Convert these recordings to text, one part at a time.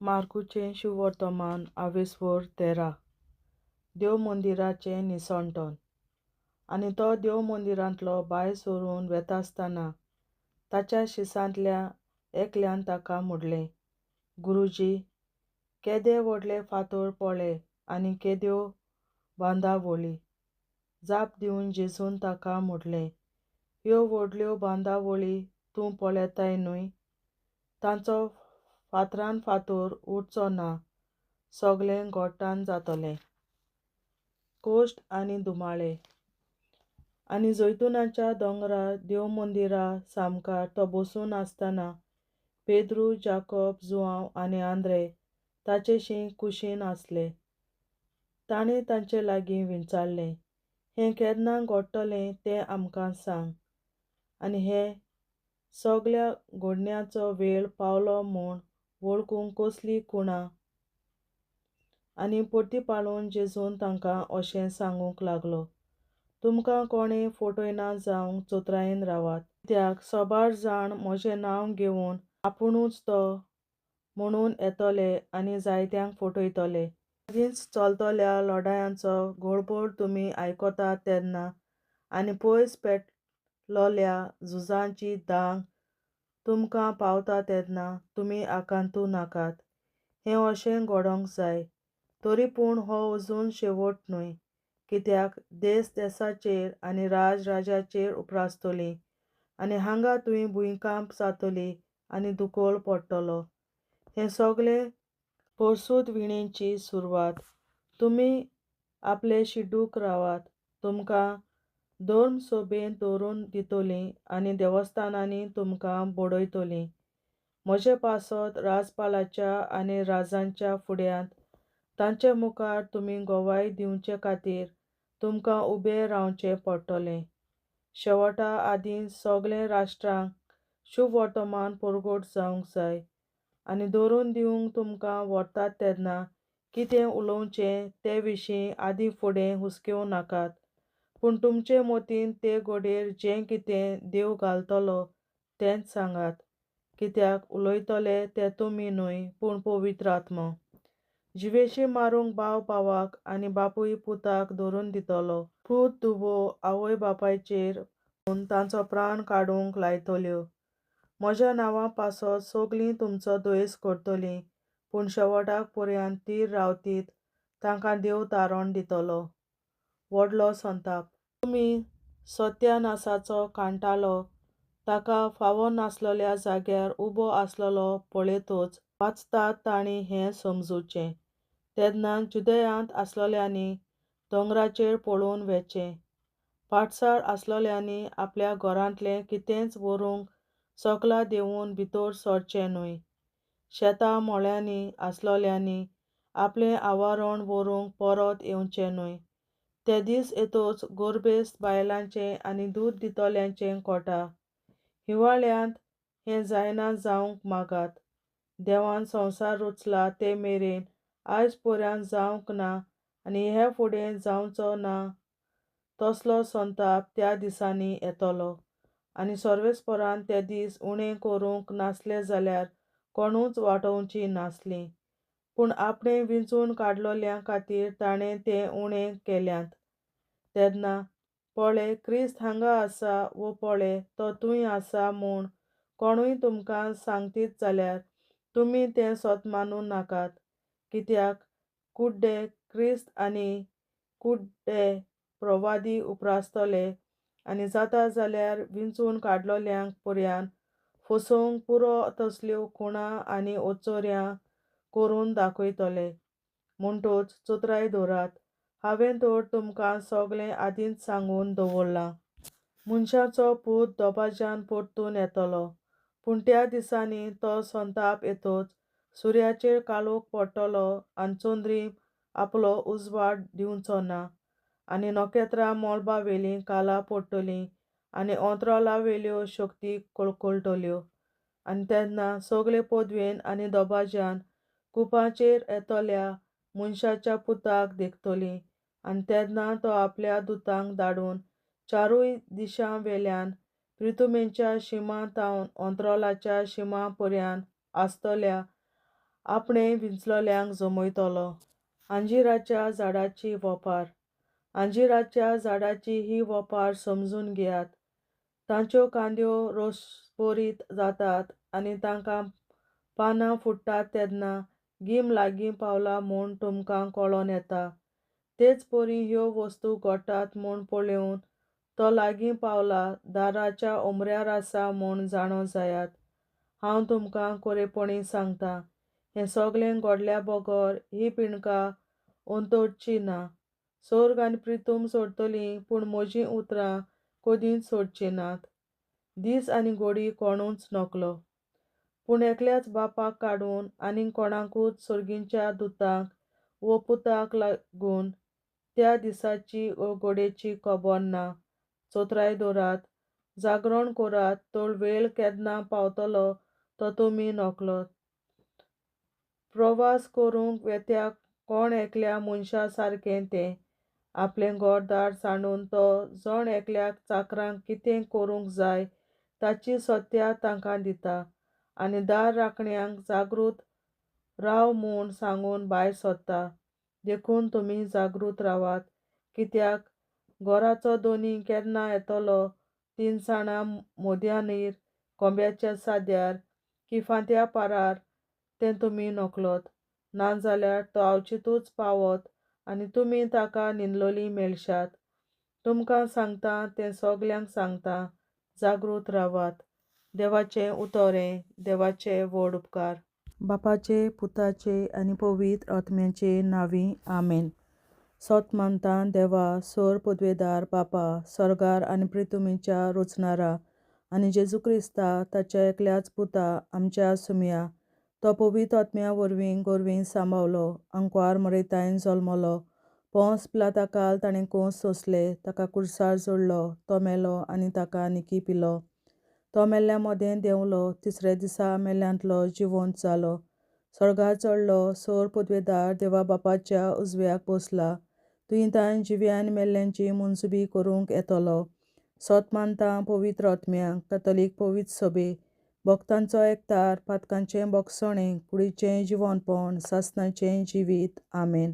मार्कूचें शुभवर्तमान आवेसवर 13 देव मंदिराचें निसणटण. आनी तो देव मंदिरांतलो भायर सरून वेतासतना ताच्या शिसांतल्या एकल्यान ताका म्हणलें, गुरुजी, केदे व्हडले फातर पळय आनी केद्यो बांदावळी. जाप दिवन जेजून ताका म्हणलें, ह्यो व्हडल्यो बांदावळी तूं पळयताय न्हय? तांचो फातरान फातर उरचो ना, सगळें घोट्टान जातलें. कोश्ट आनी दुमाळे. आनी जैतुनाच्या दोंगरार देव मंदिरा सामकार तो बसून आसतना पेद्रू, जाकोब, जुआंव आनी आंद्रे ताचेशीं कुशीन आसले. ताणें तांचे लागीं विचारलें, हें केन्ना घडटलें तें आमकां सांग. आनी हे सगळ्या घडण्याचो वेळ पावलो म्हूण वळखूंक कसली खुणा? आनी परतीपाळून जेजून तांकां अशें सांगूंक लागलो, तुमकां कोणें फटयना जावंक चोत्रायन रावात. कित्याक सोबार जाण म्हजें नांव घेवन आपुणूच तो म्हणून येतले आनी जायत्यांक फटयतले. लागींच चलतल्या लढायांचो गडबड तुमी आयकतात तेन्ना आनी पयस पेटलोल्या झुजांची धांक तुमकां पावता तेन्ना तुमी आकांतूं नाकात. हें अशें घडोंक जाय. तरी पूण हो अजून शेवट न्हय. कित्याक देस देसाचेर आनी राज राज्याचेर उप्रासतलीं आनी हांगा थंय भुंयकांप जातली आनी दुकोळ पडटलो. हें सगळें परसूद विणेची सुरवात. तुमी आपले शिड्डूक रावात. तुमकां धर्म सभेंत दवरून दितलीं आनी देवस्थानांनी तुमकां बडयतलीं. म्हजें पासत राजपालाच्या आनी राजांच्या फुड्यांत. तांचे मुखार तुमी गवाही दिवचे खातीर तुमकां उबें रावचें पडटलें. शेवटा आदीं सगळे राष्ट्रांक शुभ वर्तमान परगट जावंक जाय. आनी धरून दिवंक तुमकां व्हरतात तेन्ना कितें उलोवचें ते विशीं आदीं फुडें हुस्केव नाकात. पूण तुमचे मतींत ते घडयेर जें कितें देव घालतलो तेंच सांगात. कित्याक उलयतले ते तुमी न्हय, पूण पवित्र आत्मो. जिवेशी मारूंक भाव भावाक आनी बापूय पुताक धरून दितलो. पूत धुवो आवय बापायचेर म्हूण तांचो प्राण काडूंक लायतल्यो. म्हज्या नांवा पासत सगळीं तुमचो दुयेस करतलीं, पूण शेवटाक पर्यंत थीर रावतीत तांकां देव तारण दितलो. व्हडलो संताप. तुमी सत्यानासाचो कांटाळो ताका फावो नासलेल्या जाग्यार उबो आसलेलो पळयतच वाचतात तांणी हें समजुचें. तेन्ना जुदेयांत आसलेल्यांनी दोंगराचेर पळून वचचें. पाठसाळ आसलेल्यांनी आपल्या घरांतलें कितेंच व्हरूंक सकला देंवून भितर सरचें न्हय. शेतां मळ्यांनी आसलेल्यांनी आपलें आवारण व्हरूंक परत येवचें न्हय. ते दीस येतच गर्भेस्त बायलांचें आनी दूद दितल्यांचें कोटा. हिंवाळ्यांत हें जायना जावंक मागात. देवान संवसार रचला ते मेरेन आयज पर्यंत जावंक ना आनी हे फुडें जावचो ना तसलो संताप त्या दिसांनी येतलो. आनी सर्वेस्परान ते दीस उणें करूंक नासले जाल्यार कोणूच वाटावचीं नासलीं. पूण आपणें विंचून काडलेल्यां खातीर ताणें तें उणें केल्यांत. तेन्ना पळय क्रिस्त हांगा आसा वो पळय तो थंय आसा म्हूण कोणूय तुमकां सांगतीत जाल्यार तुमी तें सोत नाकात. कित्याक कुड्डे क्रिस्त आनी कुड्डे प्रवादी उप्रासतले आनी जाता जाल्यार विंचून काडलेल्यांक पर्यंत फसोवंक पुरो तसल्यो खुणा आनी ओचोऱ्यां करून दाखयतले. म्हणटच चोत्राय धरात. हांवें तर तुमकां सगळें आदींच सांगून दवरलां. मनशाचो पूत दबाज्यान परतून येतलो. पूण त्या दिसांनी तो संताप येतच सुर्याचेर काळोख पडटलो आनी चंद्रीक आपलो उजवाड दिवचो ना आनी नखेत्रां मळबावेलीं काळा पडटलीं आनी अंतराळावेल्यो शक्ती कळकळटल्यो. आनी तेन्ना सगळे पदवेन आनी दबाज्यान कुपाचेर येतल्या मनशाच्या पुताक देखतलीं. आनी तेन्ना तो आपल्या दुतांक धाडून चारूय दिशांवेल्यान पृथ्वीच्या शिमा तावन अंतराळाच्या शिमा पर्यंत आसतल्या आपणे विंचलोल्यांक जमयतलो. अंजिराच्या झाडाची वोपार. अंजिराच्या झाडाची ही वोपार समजून घेयात. तांच्यो कांद्यो रोसभरीत जातात आनी तांकां पानां फुट्टात तेन्ना गीम लागीं पावला म्हूण तुमकां कळोन येता. तेच परी ह्यो वस्तू घडटात म्हूण पळोवन तो लागीं पावला दाराच्या उमऱ्यार आसा म्हूण जाणो जायात. हांव तुमकां खरेपणी सांगतां, हें सगळें घडल्या बगर ही पिणकां अंतोडची ना. स्वर्ग आनी पृथ्वी सोडटलीं पूण म्हजीं उतरां कदींच सोडचीं नात. दीस आनी घडी कोणूच नकलो, पूण एकल्याच बापाक काडून आनीक कोणाकूच सर्गीच्या दुतांक वो पुताक लागून त्या दिसाची वो घडयेची खबर ना. चोत्राय दवरात, जागरण करात, तर वेळ केन्ना पावतलो तो तुमी नकलोत. प्रवास करूंक वेत्याक कोण एकल्या मनशा सारकें तें. आपलें घरदार सांडून तो जण एकल्या चाकरांक कितें करूंक जाय ताची सत्या तांकां दिता आनी दार राखण्यांक जागृत राव म्हूण सांगून भायर सरता. देखून तुमी जागृत रावात, कित्याक घराचो दोनी केन्ना येतलो तिनसाणां मध्यानीर कोंब्याच्या साद्यार की फांत्या पारार तें तुमी नकलोत. नाजाल्यार तो अवचितूच पावत आनी तुमी ताका निनलोलीं मेळशात. तुमकां सांगता तें सगल्यांक सांगता, जागृत रावात. देवाचें उतोरें. देवाचे व्हड उपकार. बापाचे, पुताचे आनी पवित्र आत्म्याचे नांवीं. आमेन. सोत मानता देवा, सोर पदवेदार बापा, स्वर्गार आनी पृथ्वीच्या रचणारा, आनी जेजू क्रिस्ता ताच्या एकल्याच पुता आमच्या सुमया, तो पवित्र आत्म्या वरवीं गोरवीं सांबावलो, अंकवार मरयतायन जल्मलो, पोंस पिलाताकाल ताणें कोंस सोंसले, ताका कुर्सार जोडलो, तो मेलो आनी ताका निकी पिलो. तो मेल्ल्या मोदें देंवलो, तिसऱ्या दिसा मेल्ल्यांतलो जिवंत जालो, स्वर्गार चडलो, सोर पदवेदार देवा बापाच्या उजव्याक बसला, तुयें जिव्या आनी मेल्ल्यांची मनसुबी करूंक येतलो. सोत मानता पवित्र आत्म्यांक, कॅथोलीक पवित्र सभे, भक्तांचो एकठार, पातकांचें भोगसणें, कुडीचें जिवंतपण, सासणाचें जिवीत. आमेन.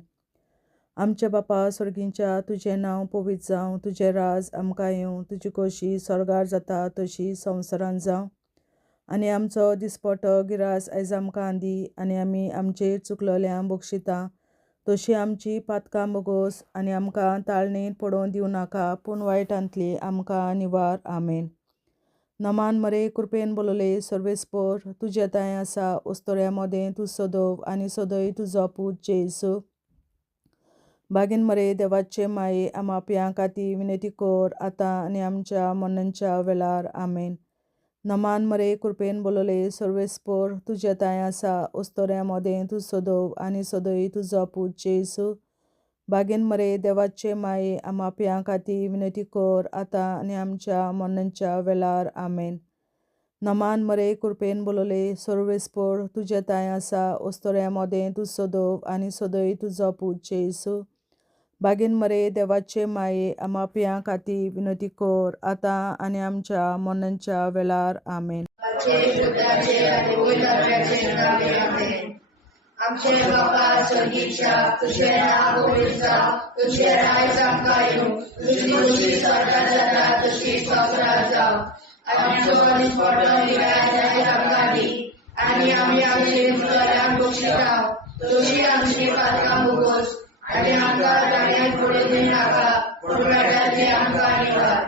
आमचे बापा स्वर्गीच्या, तुजें नांव पवित्र जावं, तुजें राज आमकां येवं, तुजी खोशी स्वर्गार जाता तशी संवसारांत जावं. आनी आमचो दिसपट्टो गिरास आयज आमकां दी, आनी आमी आमचेर चुकलोल्यांक बक्षिता तशी आमची पातकां बोगोस, आनी आमकां ताळणेंत पडोवन दिवं नाका, पूण वायटांतली आमकां निवार. आमेन. नमान मरे कृपेन बोलोले सर्वेस्पर, तुजे ताय आसा उस्तोऱ्या मोदें तूं सोदोव आनी सोदय तुजो पूत जेसू. बागीन मरे देवाचे माये आमाप्यां खातीर विनंती कर, आतां आनी आमच्या मरणाच्या वेळार. आमेन. नमान मरे कृपेन बोलोले सर्वेस्पर, तुजे ताय आसा उस्तोऱ्या मोदें तूं सोदोव आनी सोदय तुजो पूत जेसू. बागीन मरे देवाचे माये आमाप्यां खातीर विनंती कर, आतां आनी आमच्या मरणाच्या वेळार. आमेन. नमान मरे कृपेन बोलोले सर्वेस्पर, तुजे ताय आसा उस्तोऱ्या मोदें तूं सोदोव आनी सोदय तुजो पूत जेसू. बागीन मरे देवाचे माये आमाप्यां खातीर विनंती कर, आतां आनी आमच्या मरणाच्या वेळार. आमेन. आमचे बापा स्वर्गीच्या, तुझें नांव पवित्र जावं, तुजें राज आमकां येवं, तुजी खोशी स्वर्गार जाता तशी संवसारांत जावं. आमचो दिसपट्टो गिरास आयज आमकां दी, आनी आमी आमचे चुकलोल्यांक बक्षिता तशी आमची पातकां बोगोस, आनी आमकां ताळण्यांत पडोवन दिवं नाका, पूण वायटांतली आमकां निवार.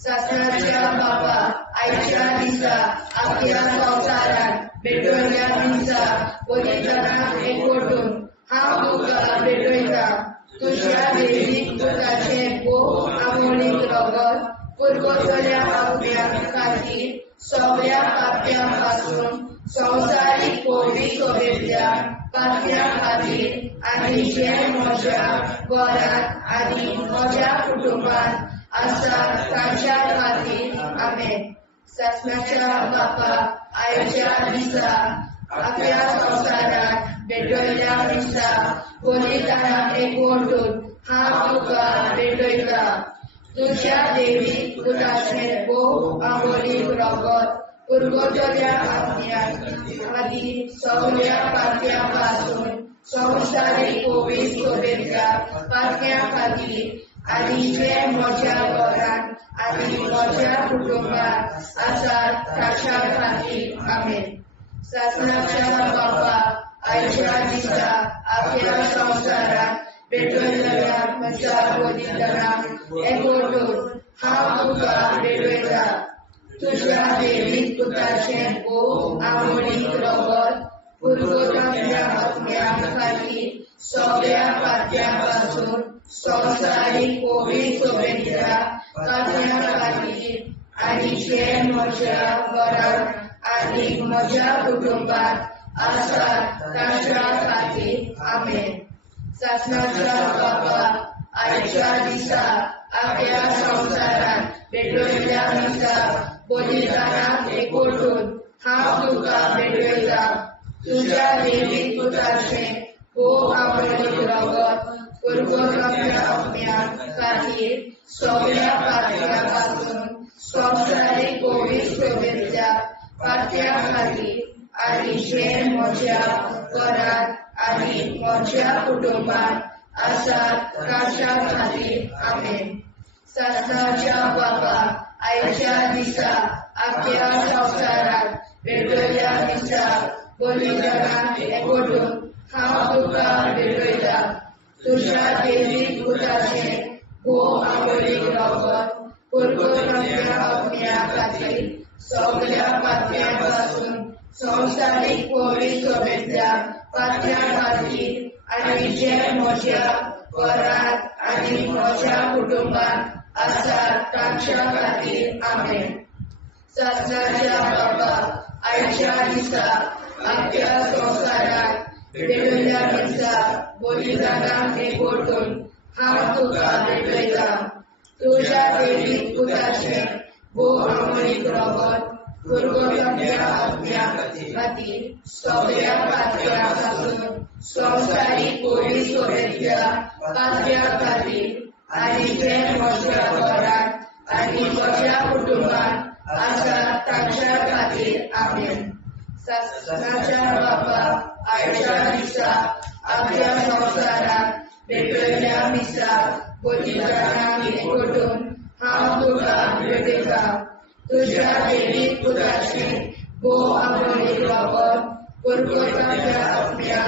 सासणाच्या बापा, आयच्या दिसा आख्या संवसारांत भेटोयल्या दिसा पवित्रांक एकवटून हांव तुका भेटयता. तुज्या दैवीक पुताचें भोव आमोणीक रगत पुरगोसल्या आत्म्या खातीर सगळ्या पाप्यां पासून संवसारीक पवित्र सभेंतल्या पाप्यां खातीर आनी जे म्हज्या घरांत आनी म्हज्या कुटुंबांत आसा तांच्या खातीर. आमेन. सासणाच्या बापा, आयच्या दिसा आख्या संवसारांत भेटोयल्या दिसा पवित्रांक एकवटून हांव तुका भेटयता. तुज्या दैवीक पुताचें भोव आमोणीक रगत पुरवठ्या आधी सगळ्या पात्यापासून संसारिक कोविड शुभेच्छा पात्या खातीर आनी जे म्हज्या घरांत आनी म्हज्या कुटुंबात आसात ताच्या खातीर आमेन. शासनाच्या बाबा आयच्या दिसा आपल्या संवसारात पेटयलेल्या म्हज्या बलिदानाक एकवटून हांव तुका पेटयता. तुझ्या देवीक पुताचें भोव आवडीक रगत पुरवठ्या आत्म्या खातीर सगळ्या पात्यापासून संवसारीक कोविड शुभेच्छा पात्या खातीर आनी जे म्हज्या घरांत आनी म्हज्या कुटुंबात आसात ताच्या खातीर आमेन. शासनाच्या बाबा आयच्या दिसा आपल्या संवसारात पेटयल्या दिसा बलिदानाक एकवटून हांव तुका पेटयता. तुझ्या देवीक पुताचें भोव आवडीक रगत पुरवठ्या आत्म्या खातीर सगळ्या पात्यापासून संवसारीक कोविड शुभेच्छा पात्या खातीर आनी जे म्हज्या घरांत आनी म्हज्या कुटुंबात आसात ताच्या खातीर आमेन. शासनाच्या बाबा आयच्या दिसा आपल्या संवसारात पेटयल्या दिसा बलिदानाक एकवटून हांव तुका पेटयता. तुझ्या देवीक पुताचें भोव आवडीक रगत पुरवठ्या आत्म्या खातीर सगळ्या पात्यापासून संवसारीक कोविड शुभेच्छा पात्या खातीर आनी जे म्हज्या घरांत आनी म्हज्या कुटुंबात आसात ताच्या खातीर आमेन. शासनाच्या बाबा आयच्या दिसा आपल्या संवसारात पेटयल्या दिसा बलिदानाक एकवटून हांव तुका पेटयता. तुझ्या देवीक पुताचें भोव आवडीक रगत पुरवठ्या आत्म्या खातीर सगळ्या पात्यापासून संवसारीक कोविड शुभेच्छा पात्या खातीर आनी जे म्हज्या घरांत आनी म्हज्या कुटुंबात आसात ताच्या खातीर आमेन. शासनाच्या बाबा आयच्या दिसा आपल्या संवसारात पेटयल्या दिसा बलिदानाक एकवटून हांव तुका पेटयता. तुझ्या देवीक पुताचें भोव आवडीक रगत पुरवठ्या आत्म्या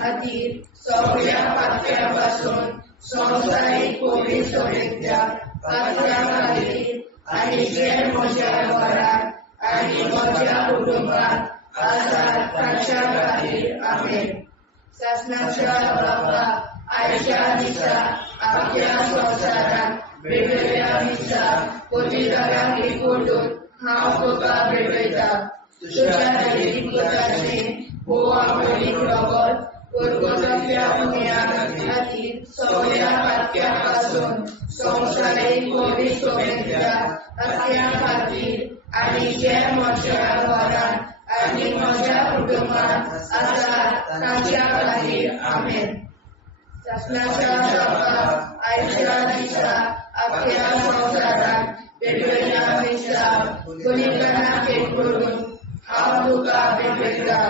खातीर सगळ्या पात्यापासून संवसारीक कोविड शुभेच्छा पात्या खातीर आनी जे म्हज्या घरांत आनी म्हज्या कुटुंबात आसात ताच्या खातीर आमेन. शासनाच्या बाबा आयच्या दिसा आपल्या संवसारात पेटयल्या दिसा बलिदानाक एकवटून हांव तुका पेटयता. तुझ्या देवीक पुताचें भोव आवडीक रगत पुरवठ्या आत्म्या खातीर सगळ्या पात्यापासून संवसारीक कोविड शुभेच्छा पात्या खातीर आनी जे म्हज्या घरांत आनी म्हज्या कुटुंबात आसात ताच्या खातीर आमेन. शासनाच्या बाबा आयच्या दिसा आपल्या संवसारात पेटयल्या दिसा बलिदानाक एकवटून हांव तुका पेटयता.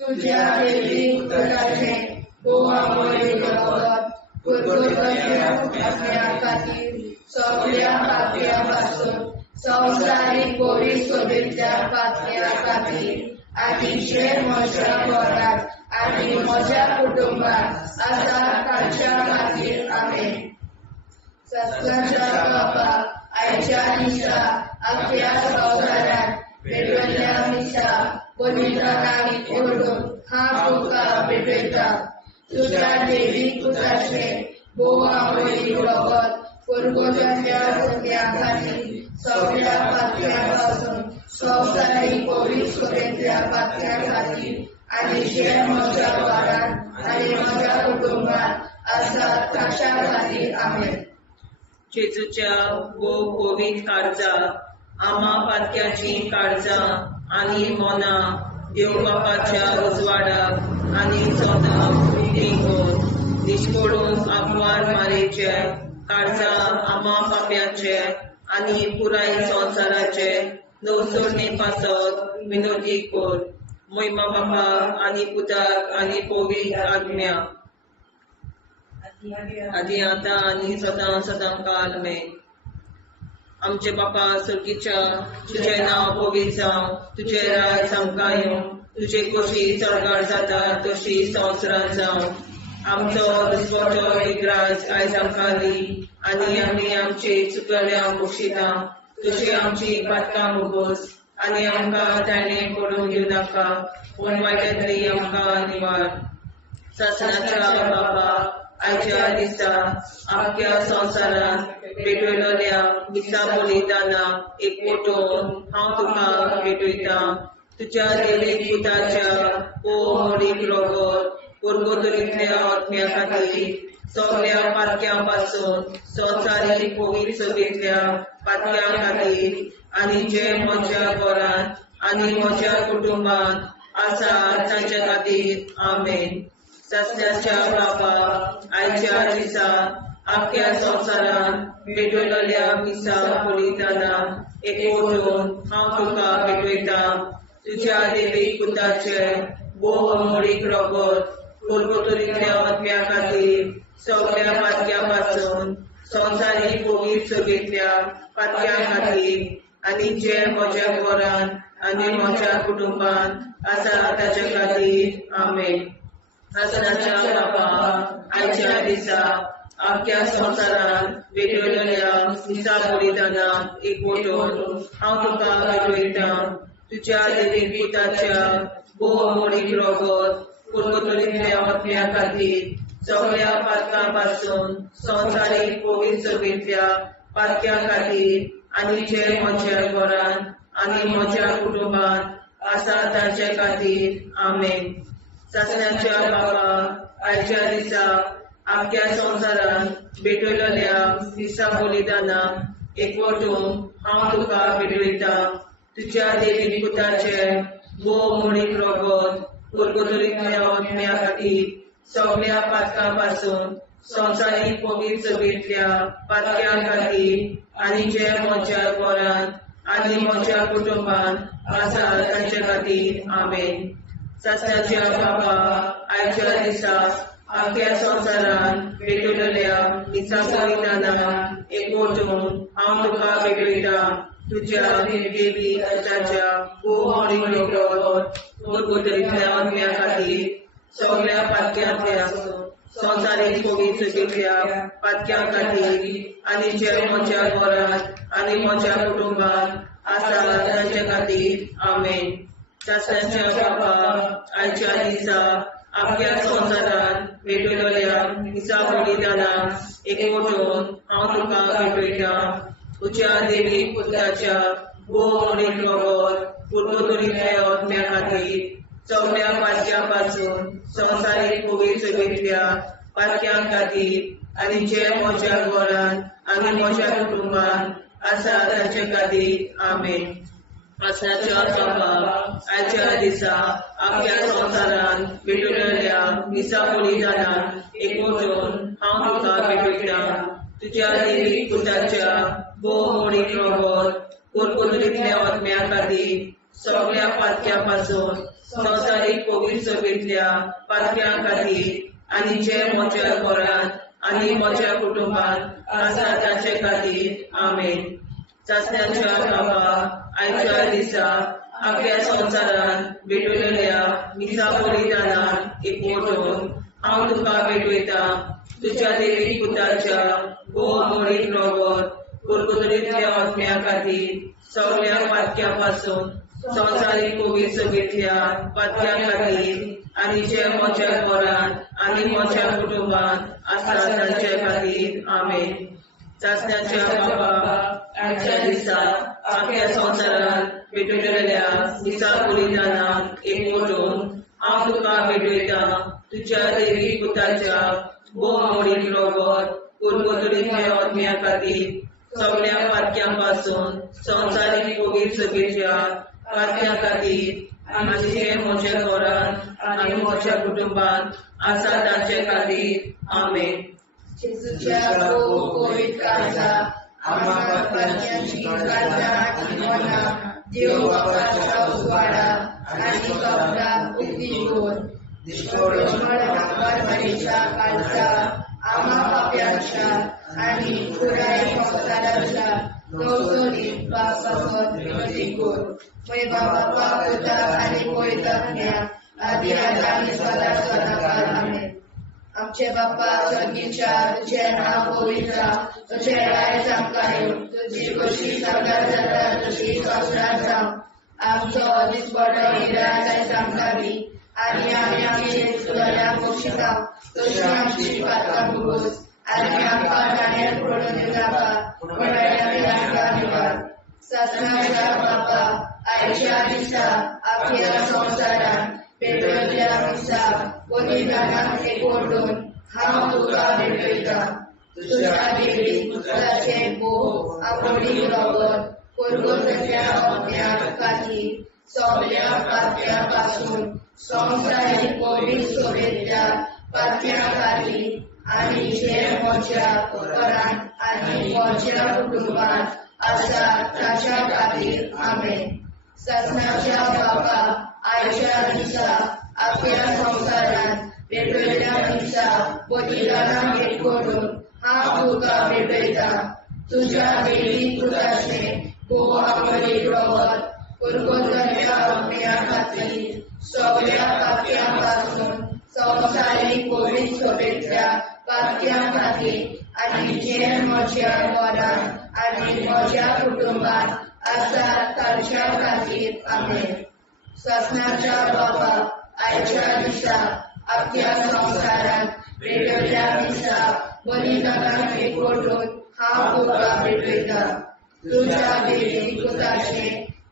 तुझ्या देवीक पुताचें भोव आवडीक रगत पुरवठ्या आत्म्या खातीर सगळ्या पात्यापासून संवसारीक कोविड शुभेच्छा पात्या खातीर आनी जे म्हज्या घरांत आनी म्हज्या कुटुंबात आसात ताच्या खातीर आमेन. शासनाच्या बाबा आयच्या दिसा आपल्या संवसारात पेटयल्या दिसा बलिदानाक एकवटून हांव तुका पेटयता. तुझ्या देवीक पुताचें भोव आवडीक रगत पुरवठ्या आत्म्या खातीर सगळ्या पात्यापासून संवसारीक कोविड शुभेच्छा पात्या खातीर आनी जे म्हज्या घरांत आनी म्हज्या कुटुंबात आसात ताच्या खातीर आमेन. जेजूच्या भोव कोविड काळजा आम्हा पातक्याची काळजां आनी मोना देव बापाच्या उजवाडाक आनी सदां देखून निश्पडून आग्वार मारेचे काळजां आम्हा पाप्याचे आनी पुराय संवसाराचे नवसोरणे पासत विनोदी कोर मोहिमा बापा आणि पुताक आणि पवित्र आज्ञा आधी आता आणि सदां सदां काल में आमचे बापा सुर्गीच्या तुझे नाव पवित्र जावं तुझे राय सामका येवं तुझे कशी चडगाड जाता तशी संवसारांत जावं आमचो दुसरो विग्राज आयज आमकां दी आनी आमी आमचे चुकल्यांक बक्षिता तुझी आमची पातकां मुगोस आनी आमकां ताणें पडून दिवं नाका पूण वायटांतली आमकां निवार सासणाच्या बाबा आयच्या दिसा आख्या संवसारांत भेटयलोल्या दिसा बलिदाना एकवटून हांव तुका भेटयता तुज्या देवीक पुताच्या मोडीक रोगोत पुर्गोतरींतल्या आत्म्या खातीर सगळ्या पातक्यां पासून संवसारीक पवित्र सभेंतल्या पातक्यां खातीर आनी जे म्हज्या घरांत आनी म्हज्या कुटुंबांत आसा तांच्या खातीर आमेन सस्याच्या बाबा आयच्या दिसा आख्या संवसारांत भेटयलोल्या मिसा बलिदाना एकवटून हांव तुका भेटयता तुज्या देवीक पुताचे मोडीक रोगोत पुर्गोतरींतल्या आत्म्या खातीर सगळ्या पातक्यां पासून संवसारीक पवित्र सभेंतल्या पातक्यां खातीर आनी जे म्हज्या घरांत आनी म्हज्या कुटुंबांत आसा ताचे खातीर आमेन सासणाच्या बापा आयच्या दिसा आख्या संवसारांत भेटयलोल्या मिसा बलिदाना एकवटून हांव तुका भेटयता तुज्या देवीक पुताच्या मोडीक रोगोत पुर्गोतरींतल्या आत्म्या खातीर सगळ्या पातकां पासून संवसारीक पवित्र सभेंतल्या पातक्यां खातीर आनी जे म्हज्या घरांत आनी म्हज्या कुटुंबांत आसा तांचे खातीर आमेन सासणाच्या बाबा आयच्या दिसा आख्या संवसारांत भेटयलोल्या मिसा बलिदाना एकवटून हांव तुका भेटयता तुज्या देवीक पुताचे मोडीक रोगोत पुर्गोतरींतल्या आत्म्या खातीर सगळ्या पातकां पासून संवसारीक पवित्र सभेंतल्या पातक्यां खातीर आनी जे म्हज्या घरांत आनी म्हज्या कुटुंबांत आसा तांचे खातीर आमेन सासणाच्या बाबा आयच्या दिसा आख्या संवसारांत भेटयलोल्या मिसा बलिदाना एकवटून हांव तुका भेटयता तुज्या देवीक पुताच्या मोडीक रोगोत पुर्गोतरींतल्या आत्म्या खातीर सगळ्या पातक्यांतल्या संवसारीक पवित्र सभेंतल्या पातक्यां खातीर आनी जे म्हज्या घरांत आनी म्हज्या कुटुंबांत आसा तांचे खातीर आमेन सासणाच्या बाबा आयच्या दिसा आख्या संवसारांत भेटयलोल्या मिसा बलिदाना एकवटून हांव तुका भेटयता तुज्या देवीक पुताच्या मोडीक रोगोत पुर्गोतरींतल्या आत्म्या खातीर सगळ्या पातक्यां पासून संवसारीक पवित्र सभेंतल्या पातक्यां खातीर आनी जे म्हज्या घरांत आनी म्हज्या कुटुंबांत आसा तांचे खातीर आमेन सासणाच्या बाबा आयच्या दिसा आख्या संवसारांत भेटयलोल्या मिसा बलिदाना एकवटून हांव तुका भेटयता तुज्या देवीक पुताच्या मोडीक रोगोत पुर्गोतरींतल्या आत्म्या खातीर सगळ्या पातक्यां पासून संवसारीक पवित्र सभेंतल्या पातक्यां खातीर आनी जे म्हज्या घरांत आनी म्हज्या कुटुंबांत आसा तांचे खातीर आमेन सासणाच्या बाबा आयच्या दिसा आख्या संवसारांत भेटयलोल्या मिसा बलिदाना एकवटून हांव तुका भेटयता तुज्या देवीक पुताच्या मोडीक रोगोत पुर्गोतरींतल्या आत्म्या खातीर सगळ्या पातक्यां पासून संवसारीक पवित्र सभेंतल्या पातक्यां खातीर आनी जे म्हज्या घरांत आनी म्हज्या कुटुंबांत आसा तांचे खातीर आमेन सासणाच्या बाबा आयच्या दिसा आख्या संवसारांत भेटयलोल्या मिसा बलिदाना एकवटून हांव तुका भेटयता तुज्या देवीक पुताच्या मोडीक रोगोत पुर्गोतरींतल्या आत्म्या खातीर सगळ्या पातक्यां पासून संवसारीक पवित्र सभेंतल्या पातक्यां खातीर आनी जे म्हज्या घरांत आनी म्हज्या कुटुंबांत आसा तांचे खातीर आमेन जेजूच्या पवित्र काळजा आम्हा पातकांची काळजा आनी मना देव बापाच्या उजवाडा आणि कपडा उक्ती दोन निष्ठोरमळ नागरमारीच्या कालचा आम्हा पाप्यांच्या आणि खुराई संसाराच्या नवसोनी पापावर विनंती कोर मै बाबा पुता आणि पवित्रज्ञा आदी आणि सदा सदाकाळ आमेन. आमचे बाप्पा स्वर्गीच्या तुझे नाव पवित्र तुझे राय चांगला तुझी कशी सगळ्यात जाता तुझी संसार जाव आमचो दिसपड निराय सांगावी आणि आम्ही आमची तुझ्या पोषिता तुझी आमची पात्र बुगोस आणि आमका जाण्यात पडून दिलाका पडायला निवार ससनाच्या बाप्पा आयच्या दिसा आपल्या संसारात पेटवल्या दिसा बलिदानात एकवटून हांव तुका भेटयता तुझ्या देवी पुत्राचे भोग आवडी रगत पुरगोतल्या अज्ञात खाती सगळ्या पाप्यापासून संसारीक पवित्र सोबेच्या पाप्या खाती आणि जे म्हज्या घरांत आणि म्हज्या कुटुंबात आसा ताच्या खातीर आमेन. ससनाच्या बापा आयच्या दिसा आपल्या संसारात पेटवल्या दिसा बलिदानाक एकवटून हांव तुका भेटयता तुझ्या देवी पुत्राचे भोग आवडी रगत पुरगोतल्या अज्ञा खातीर सगळ्या पाप्यापासून संसारीक पवित्र सोबेच्या पाप्या खातीर आणि जे म्हज्या घरांत आणि म्हज्या कुटुंबात आसा ताच्या खातीर आमेन. ससनाच्या बापा आयच्या दिसा आपल्या संसारात पेटवल्या दिसा बलिदानाक एकवटून हांव तुका भेटयता तुझ्या देवी पुत्राचे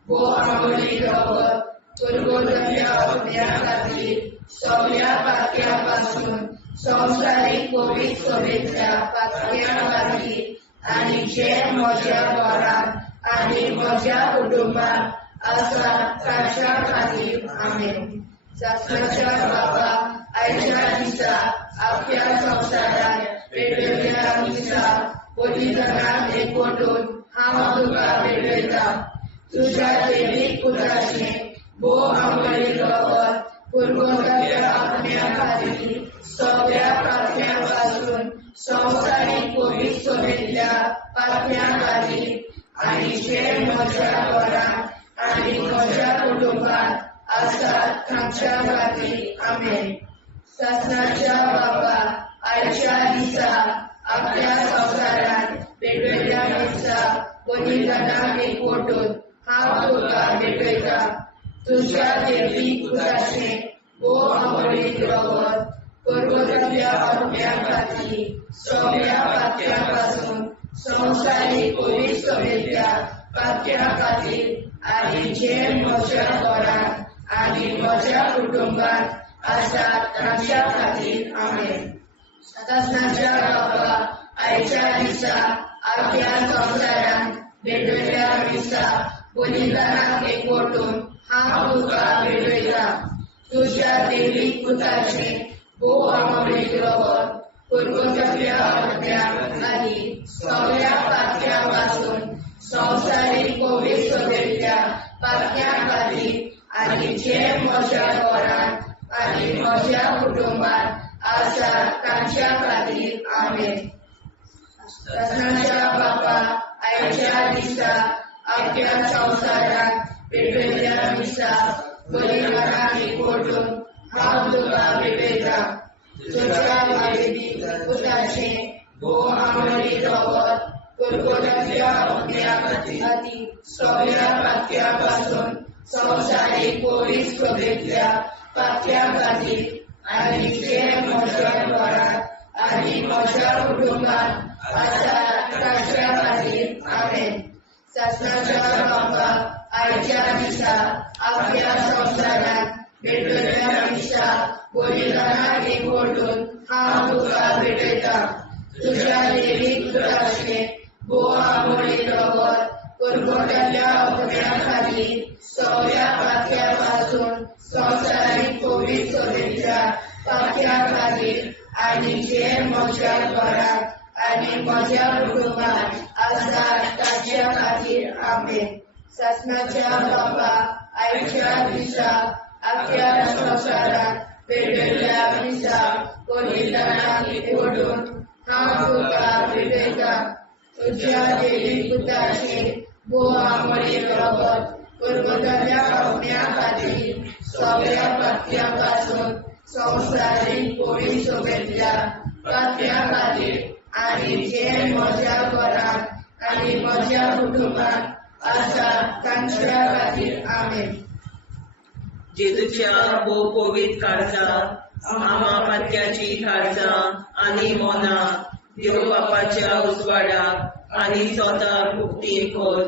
भोग आवडी रगत पुरगोतल्या अज्ञा खातीर सगळ्या पाप्यापासून संसारीक पवित्र सोबेच्या पाप्या खातीर आणि जे म्हज्या घरांत आणि म्हज्या कुटुंबात आसा ताच्या खातीर आमेन. ससनाच्या बापा आयच्या दिसा आपल्या संसारात पेटवल्या दिसा बलिदानाक एकवटून हांव तुका भेटयता तुझ्या देवी पुत्राचे भोग आवडी रगत पुरगोतल्या अज्ञा खातीर सगळ्या पाप्यापासून संसारीक पवित्र सोबेच्या पाप्या खातीर आणि जे म्हज्या घरांत आणि म्हज्या कुटुंबात आसा ताच्या खातीर आमेन. ससनाच्या बापा आयच्या दिसा आपल्या संसारात पेटवल्या दिसा बलिदानाक एकवटून हांव तुका भेटयता तुझ्या देवी पुत्राचे भोग आवडी रगत पुरगोतल्या अज्ञा खातीर सगळ्या पाप्यापासून संसारीक पवित्र सोबेच्या पाप्या खातीर आणि जे म्हज्या घरांत आणि म्हज्या कुटुंबात आसा ताच्या खातीर आमेन. ससनाच्या बापा आयच्या दिसा आपल्या संसारात पेटवल्या दिसा बलिदानाक एकवटून हांव तुका भेटयता तुझ्या देवी पुत्राचे भोग आवडी रगत पुरगोतल्या अज्ञा खातीर सगळ्या पाप्यापासून संसारीक पवित्र सोबेच्या पाप्या खातीर आणि जे म्हज्या घरांत आणि म्हज्या कुटुंबात आसा ताच्या खातीर आमेन. ससनाच्या बापा आयच्या दिसा आपल्या संसारात पेटवल्या दिसा बलिदानाक एकवटून हांव तुका भेटयता तुझ्या देवी पुत्राचे भोग आवडी रगत पुरगोतल्या अज्ञा खातीर सगळ्या पाप्यापासून संसारीक पवित्र सोबेच्या पाप्या खातीर आणि जे म्हज्या घरांत आणि म्हज्या कुटुंबात आसा ताच्या खातीर आमेन. ससनाच्या बापा आयच्या दिसा आपल्या संसारात पेटवल्या दिसा बलिदानाक एकवटून हांव तुका भेटयता तुझ्या देवी पुत्राचे भोग आवडी रगत पुरगोतल्या अज्ञा खातीर सगळ्या पाप्यापासून संसारीक पवित्र सोबेच्या पाप्या खातीर आणि जे म्हज्या घरांत आणि म्हज्या कुटुंबात आसा ताच्या खातीर आमेन. ससनाच्या बाबा आयच्या दिसा आख्या संसारात पेटलेल्या दिसा कोणीतरी एकवटून हांव तुका भेटयता तुझ्या देवी पुताचे बोवामळे रगत परबताच्या पावण्या खातीर सगळ्या पात्यापासून संवसारीक कोळी सगळ्या पात्या खातीर आनी जे म्हज्या घरांत आनी म्हज्या कुटुंबात आसा तांच्या खातीर आमेन. जेजूच्या भोव पवित्र काळजा आमा पात्याची काळजा आनी मोना देव बापाच्या उजवाडाक आनी स्वता मुक्ती कर.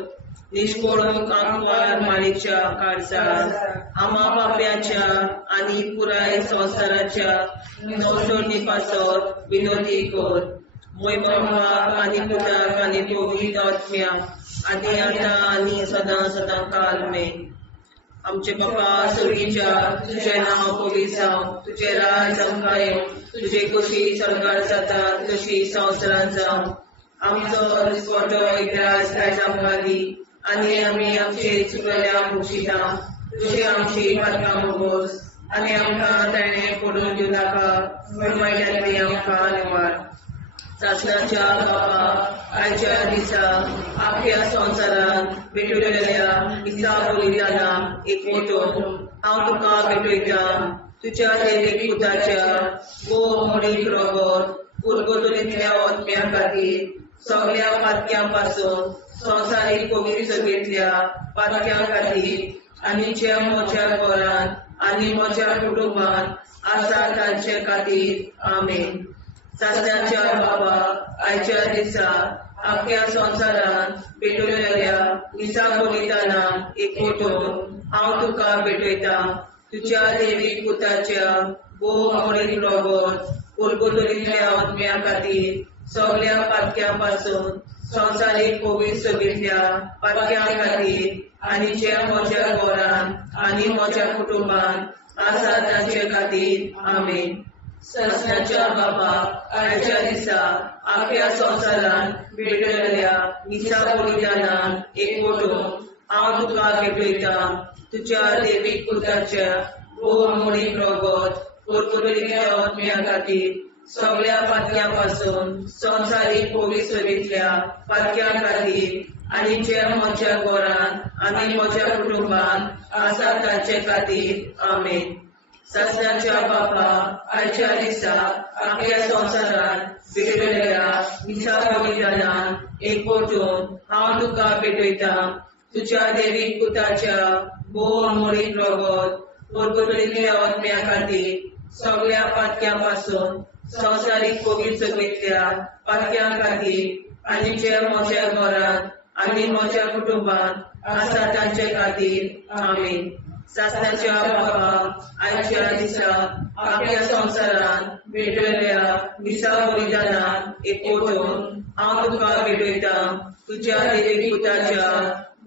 निष्पळून आंकवार माळेच्या काळजात आमा बाप्याच्या आनी पुराय संवसाराच्या संसोडणी पासत विनोदी कर. मोय बाबा आनी पुताक आनी पवित्र आत्म्या आदी आतां आनी सदां सदां काल मेन. आमचे बापा सर्गीच्या तुझे नांव पवित्र जावं, तुझे राज आमकां येवं, तुझे कशी सरकार जाता तशी संवसारांत जावं. आमचो दिसवटो एकदांच आयज आमकां दी आनी आमी आमचे चुकल्यांक मुक्षिता. तुझे आमची पातकां भोगोस आनी आमकां ताणें पडून दिवं नाका, वायटांतली आमकां निवार. सासणाच्या बाबा आयच्या दिसा आख्या संवसारांत भेटलेल्या दिसा बलिदानाक एकवटून हांव तुका भेटयता तुज्या देवीक पुताच्या भोव मोडीक रगत पुरगतुलींतल्या आत्म्या खातीर सगळ्या पातक्यां पासून संवसारीक पवित्र सभेंतल्या पातक्यां खातीर आनी जे म्हज्या घरांत आनी म्हज्या कुटुंबांत आसा तांचे खातीर आमेन. सासणाच्या बाबा आयच्या दिसा आख्या संवसारांत भेटलेल्या दिसा बलिदानाक एकवटून हांव तुका भेटयता तुज्या देवीक पुताच्या भोव मोडीक रगत पुरगतुलींतल्या आत्म्या खातीर सगळ्या पातक्यां पासून संवसारीक पवित्र सभेंतल्या पातक्यां खातीर आनी जे म्हज्या घरांत आनी म्हज्या कुटुंबांत आसा तांचे खातीर आमेन. सासणाच्या बाबा आयच्या दिसा आख्या संवसारांत भेटलेल्या दिसा बलिदानाक एकवटून हांव तुका भेटयता तुज्या देवीक पुताच्या भोव मोडीक रगत पुरगतुलींतल्या आत्म्या खातीर सगळ्या पातक्यां पासून संवसारीक पवित्र सभेंतल्या पातक्यां खातीर आनी जे म्हज्या घरांत आनी म्हज्या कुटुंबांत आसा तांचे खातीर आमेन. सासणाच्या बापा आयच्या दिसा आख्या संवसारांत भेटलेल्या दिसा बलिदानाक एकवटून हांव तुका भेटयता तुज्या देवीक पुताच्या भोव मोडीक रगत पुरगतुलींतल्या आत्म्या खातीर सगळ्या पातक्यां पासून संवसारीक पवित्र सभेंतल्या पातक्यां खातीर आनी जे म्हज्या घरांत आनी म्हज्या कुटुंबांत आसा तांचे खातीर आमेन. सासणाच्या बाबा आयच्या दिसा आख्या संवसारांत भेटलेल्या दिसा बलिदानाक एकवटून हांव तुका भेटयता तुज्या देवीक पुताच्या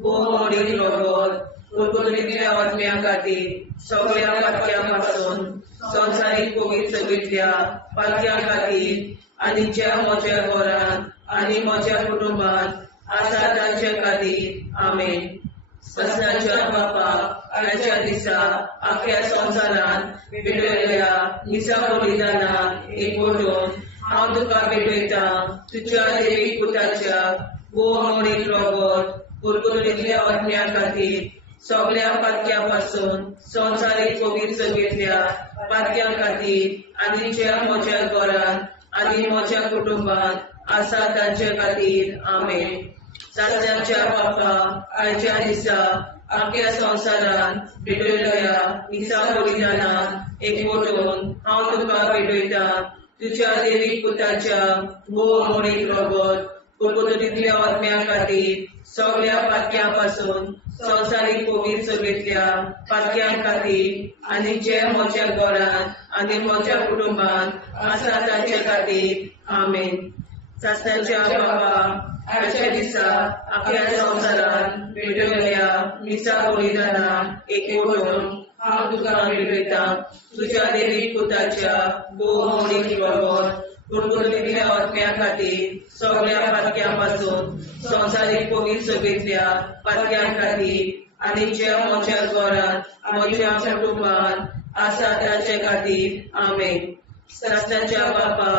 भोव मोडीक रगत पुरगतुलींतल्या आत्म्या खातीर सगळ्या पातक्यां पासून संवसारीक पवित्र सभेंतल्या पातक्यां खातीर आनी ज्या म्हज्या घरांत आनी म्हज्या कुटुंबांत आसा तांचे खातीर आमेन. सासणाच्या बापा आयच्या दिसा आख्या संवसारांत भेटलेल्या दिसा बलिदानाक एकवटून हांव तुका भेटयता तुज्या देवीक पुताच्या भोव मोडीक रगत पुरगतुलींतल्या आत्म्या खातीर सगळ्या पातक्यां पासून संवसारीक पवित्र सभेंतल्या पातक्यां खातीर आनी ज्या म्हज्या घरांत आनी म्हज्या कुटुंबांत आसा तांचे खातीर आमेन. सासणाच्या बापा आयच्या दिसा आख्या संवसारांत भेटलेल्या दिसा बलिदानाक एकवटून हांव तुका भेटयता तुज्या देवीक पुताच्या भोव मोडीक रगत पुरगतुलींतल्या आत्म्या खातीर सगळ्या पातक्यां पासून संवसारीक पवित्र सभेंतल्या पातक्यां खातीर आनी जे म्हज्या घरांत आनी म्हज्या कुटुंबांत आसा तांचे खातीर आमेन. सासणाच्या बाबा आयच्या दिसा आख्या संवसारांत भेटलेल्या दिसा बलिदानाक एकवटून हांव तुका भेटयता तुज्या देवीक पुताच्या भोव मोडीक रगत कुरकुरलेल्या आत्म्या खातीर सगळ्या पातक्यां संवसारीक पवित्र सभेंतल्या पातक्यां खातीर आनी ज्या म्हज्या घरांत म्हज्या कुटुंबांत आसा ताचे खातीर आमेन. सासणाच्या बापा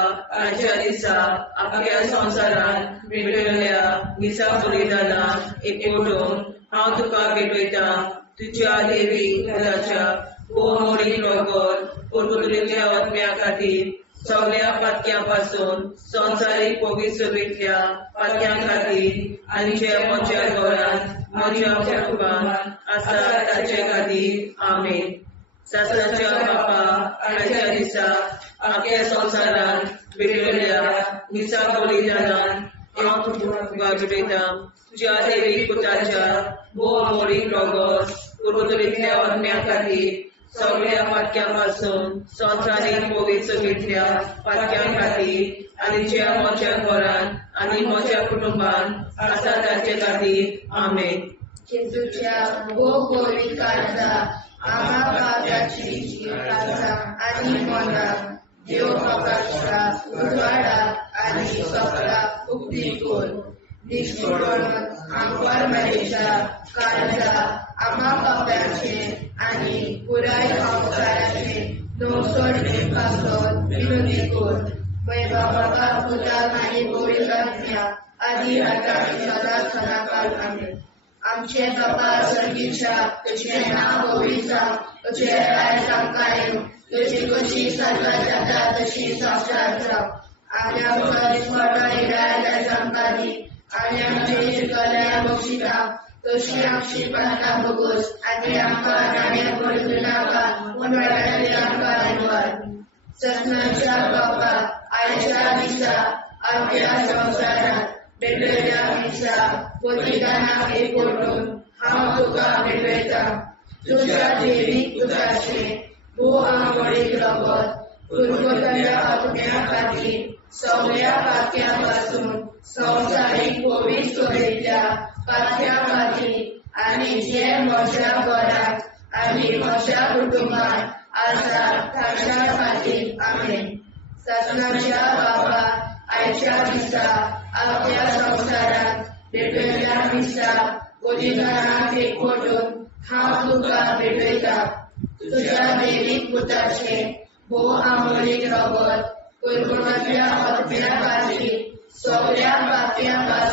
आयच्या दिसा आपल्या संवसारांत भेटयल्ल्या दिसा बलिदानाक एकवटून हांव तुका भेटयता तुज्या देवी घराच्या मोडीक रगत कुरकुरलेल्या आत्म्या खातीर सगळ्या पातक्यां संवसारीक पवित्र सभेंतल्या पातक्यां खातीर आनी जे म्हज्या घरांत म्हज्या कुटुंबांत आसा ताचे खातीर आमेन. सासणाच्या बापा आयच्या दिसा आपल्या संवसारांत भेटयल्ल्या दिसा बलिदानाक हांव तुका भेटयता तुज्या देवी पुताच्या मोडीक रगत कुरकुरलेल्या आत्म्या खातीर सगळ्या पातक्यां संवसारीक पवित्र सभेंतल्या पातक्यां खातीर आनी ज्या म्हज्या घरांत आनी म्हज्या कुटुंबांत आसा ताचे खातीर आमेन. जेजूच्या पवित्र काळजा आम्हा पापाची काळजा आनी मनाक देव बापाच्या उजवाडा आनी सपला उक्ती कर. निष्ठुरण आमकां मेळच्या काळजा आम्हा पापाचे आनी पुराय संवसाराचे नवसोडणे पासत विनंती कर. बाबा पुताक आनी पवित्र आत्म्या आदी आतां सदांच सदांकाळ आमेन. आमचे बाबा सर्गीच्या तुझे नाव पवित्र तुझे राय आमकां तुझी कशी सर्वात जाता तशी संस्कार जाव. आनी आमकां दिसपट्टा राय आमकां दी आनी आमचे शिकल्या बक्षिता तशी आमची प्रार्थना बघूस आनी आमकां नाण्या पडूं नाका पूण वायटांतल्यान आमकां वाचवार. ससनाच्या बापा आयच्या दिसा आपल्या संवसारांत भेटयल्ल्या दिसा बलिदानाक एकवटून हांव तुका भेटयता तुज्या देवीक पुताचे मोडीक रगत कुरकुरलेल्या आत्म्या खातीर सगळ्या पातक्यां संवसारीक पवित्र सभेंतल्या पातक्यां खातीर आनी जे म्हज्या घरांत आनी म्हज्या कुटुंबांत आसा ताच्या खातीर आमेन. ससनाच्या बापा आयच्या दिसा आपल्या संवसारांत भेटयल्ल्या दिसा बलिदानाक एकवटून हांव तुका भेटयता तुज्या देवीक पुताचे मोडीक रगत कुरकुरलेल्या आत्म्या खातीर सगळ्या पातक्यां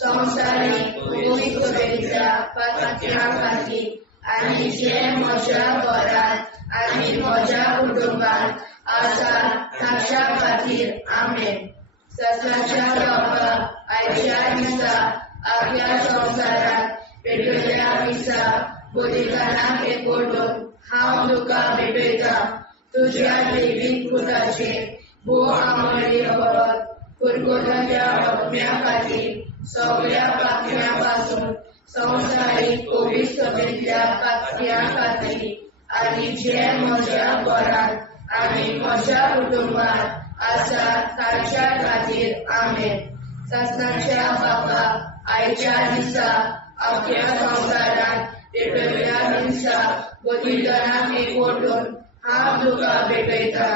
संवसारीक पवित्र सभेंतल्या पातक्यां खातीर आनी जे म्हज्या घरांत आनी म्हज्या कुटुंबांत आसा ताच्या खातीर आमेन. ससनाच्या बापा आयच्या दिसा आपल्या संवसारांत भेटयल्ल्या दिसा बलिदानाक एकवटून हांव तुका भेटयता तुज्या देवीक पुताचे मोडीक रगत कुरकुरलेल्या आत्म्या खातीर सगळ्या पातक्यां संवसारीक पवित्र सभेंतल्या पातक्यां खातीर आनी जे म्हज्या घरांत आनी म्हज्या कुटुंबांत आसा ताच्या खातीर आमेन. ससनाच्या बापा आयच्या दिसा आपल्या संवसारांत भेटयल्ल्या दिसा बलिदानाक एकवटून हांव तुका भेटयता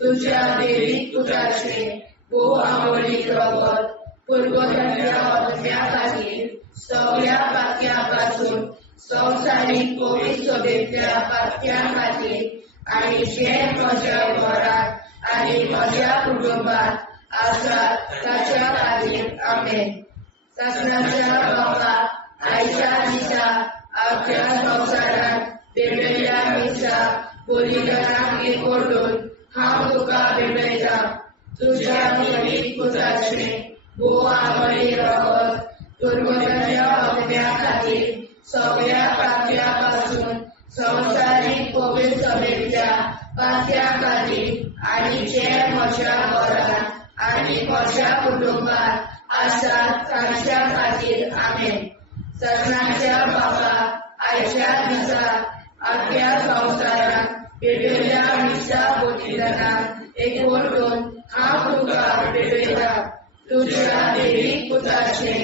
तुज्या देवीक पुताचे मोडीक रगत कुरकुरलेल्या आत्म्या खातीर सगळ्या पातक्यां संवसारीक पवित्र सभेंतल्या पातक्यां खातीर आनी जे म्हज्या घरांत आनी म्हज्या कुटुंबांत आसा ताच्या खातीर आमेन. ससनाच्या बापा आयच्या दिसा आपल्या संवसारांत भेटयल्ल्या दिसा बलिदानाक एकवटून हांव तुका भेटयता तुज्या देवीक पुताचे मोडीक रगत कुरकुरलेल्या आत्म्या खातीर सगळ्या पातक्यां संवसारीक पवित्र सभेंतल्या पातक्यां खातीर आनी जे म्हज्या घरांत आनी म्हज्या कुटुंबांत आसा ताच्या खातीर आमेन. ससनाच्या बापा आयच्या दिसा आपल्या संवसारांत भेटयल्ल्या दिसा बलिदानाक एकवटून हांव तुका भेटयता तुज्या देवीक पुताचे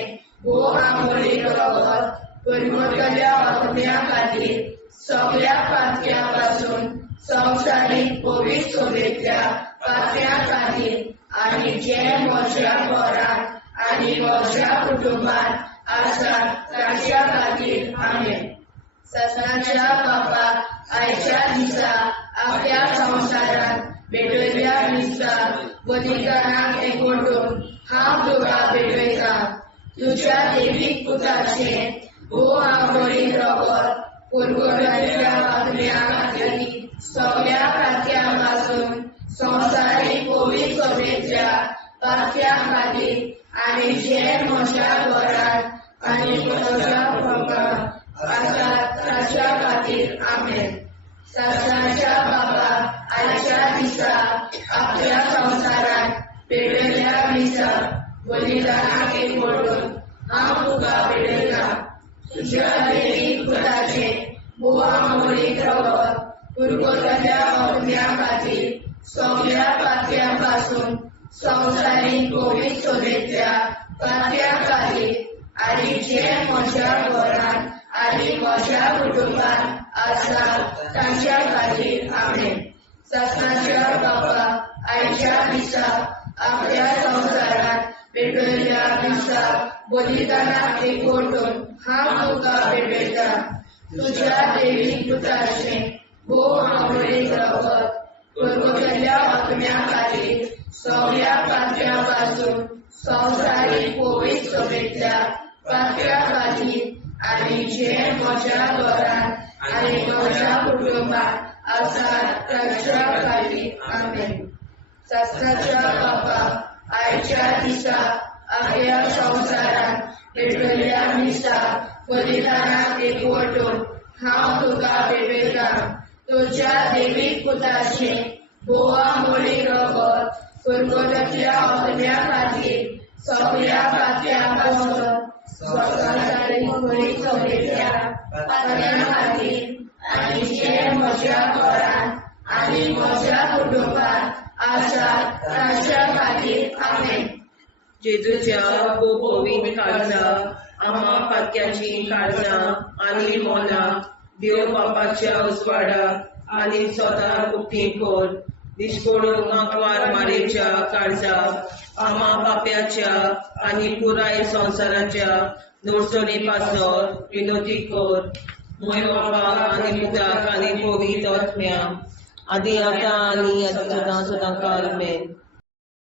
मोडीक रगत कुरकुरलेल्या आत्म्या खातीर सगळ्या पातक्यां संवसारीक पवित्र सभेंतल्या पातक्यां खातीर म्हज्या घरांत आनी म्हज्या कुटुंबांत आसात तांच्या खातीर आमेन. ससनाच्या बापाक आयच्या दिसा आपल्या संवसारांत भेटयल्या दिसा बलिदानाक एकवटून हांव तुका भेटयता. तुज्या देवीक पुताचें भोव आंबोळी रगत पुरगोट्याच्या आत्म्या खातीर सगळ्या खात्यां पासून संवसारीक पवित्र सभेच्या पात्या खातीर आनी जे म्हज्या घरांत आनी म्हज्या कुटुंबांत आसात ताच्या खातीर आमेन. ससनाच्या बापाक आयच्या दिसा आपल्या संवसारांत भेटयल्या दिसा बलिदानाक एकवटून हांव तुका भेटयता. तुज्या देवीक पुताचें भोव आंबोळी रगत पुरगोट्याच्या आत्म्या खातीर सगळ्या पात्यां पासून संवसारीक पवित्र सभेच्या पात्या खातीर आनी जे म्हज्या घरांत आनी म्हज्या कुटुंबांत आसात तांच्या खातीर आमेन. ससनाच्या बापाक आयच्या दिसा आपल्या संवसारांत भेटयल्या दिसा बलिदानाक एकवटून हांव तुका भेटयता. तुज्या देवीक पुताचें भोव आंबोळी रगत पुरगोट्याच्या आत्म्या खातीर सगळ्या पात्यां पासून संवसारीक पवित्र सभेच्या पात्या खातीर आनी जे म्हज्या घरांत आनी म्हज्या कुटुंबांत आसात तांच्या खातीर आमेन. ससनाच्या बापाक आयच्या दिसा आपल्या संवसारांत भेटयल्या दिसा बलिदानाक एकवटून हांव तुका भेटयता. तुज्या देवीक पुताचें भोव आंबोळी रगत पुरगोट्याच्या आत्म्या खातीर सगळ्या पात्यां पासून संवसारीक पवित्र सभेच्या पात्या खातीर आनी जे म्हज्या घरांत आनी म्हज्या कुटुंबांत आसात तांच्या खातीर आमेन. जेजूच्या पवित्र काळजा आम्हा पात्याची काळजां आनी मोलां देव बापाच्या उजवाडाक आनी सदां उक्ती कोर. दिसपडून आंकवार मारेच्या काळजा आम्हा पाप्याच्या आनी पुराय संवसाराच्या नोर्सणी पासत विनोदी कोर. मोय बापाक आनी पुताक आनी पवित्र आत्म्या आदी आतां आनी सदां सदां काल आमेन.